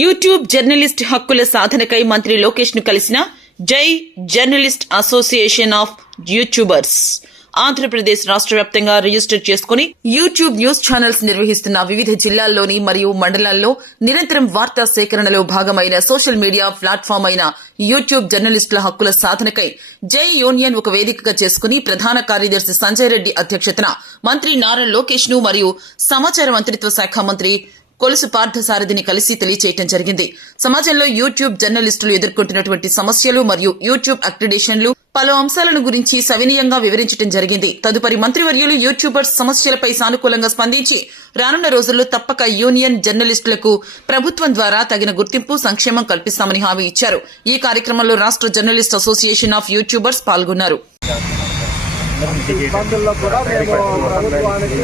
YouTube journalist హక్కుల సాధనకై మంత్రి లోకేష్ ను కలిసిన జై journalist association of YouTubers Andhra Pradesh రాష్ట్ర వ్యాప్తంగా రిజిస్టర్ చేసుకుని యూట్యూబ్ న్యూస్ ఛానల్స్ నిర్వహిస్తున్న వివిధ జిల్లాల్లోని మరియు మండలాల్లో నిరంతరం వార్తా సేకరణలో భాగమైన సోషల్ మీడియా ప్లాట్ఫామ్ అయిన యూట్యూబ్ జర్నలిస్టుల హక్కుల సాధనకై జై యూనియన్ ఒక వేదికగా చేసుకుని ప్రధాన కార్యదర్శి సంజయ్ రెడ్డి అధ్యక్షతన మంత్రి నారా లోకేష్ ను మరియు సమాచార మంత్రిత్వ శాఖ మంత్రి కొలుసు పార్థసారథిని కలిసి తెలియచేయడం జరిగింది. సమాజంలో యూట్యూబ్ జర్నలిస్టులు ఎదుర్కొంటున్నటువంటి సమస్యలు మరియు యూట్యూబ్ అక్రిడేషన్లు పలు అంశాలను గురించి సవినయంగా వివరించడం జరిగింది. తదుపరి మంత్రివర్యులు యూట్యూబర్స్ సమస్యలపై సానుకూలంగా స్పందించి రానున్న రోజుల్లో తప్పక యూనియన్ జర్నలిస్టులకు ప్రభుత్వం ద్వారా తగిన గుర్తింపు సంక్షేమం కల్పిస్తామని హామీ ఇచ్చారు. ఈ కార్యక్రమంలో రాష్ట్ర జర్నలిస్ట్ అసోసియేషన్ ఆఫ్ యూట్యూబర్స్ పాల్గొన్నారు. ఇబ్బందుల్లో కూడా మేము ప్రభుత్వానికి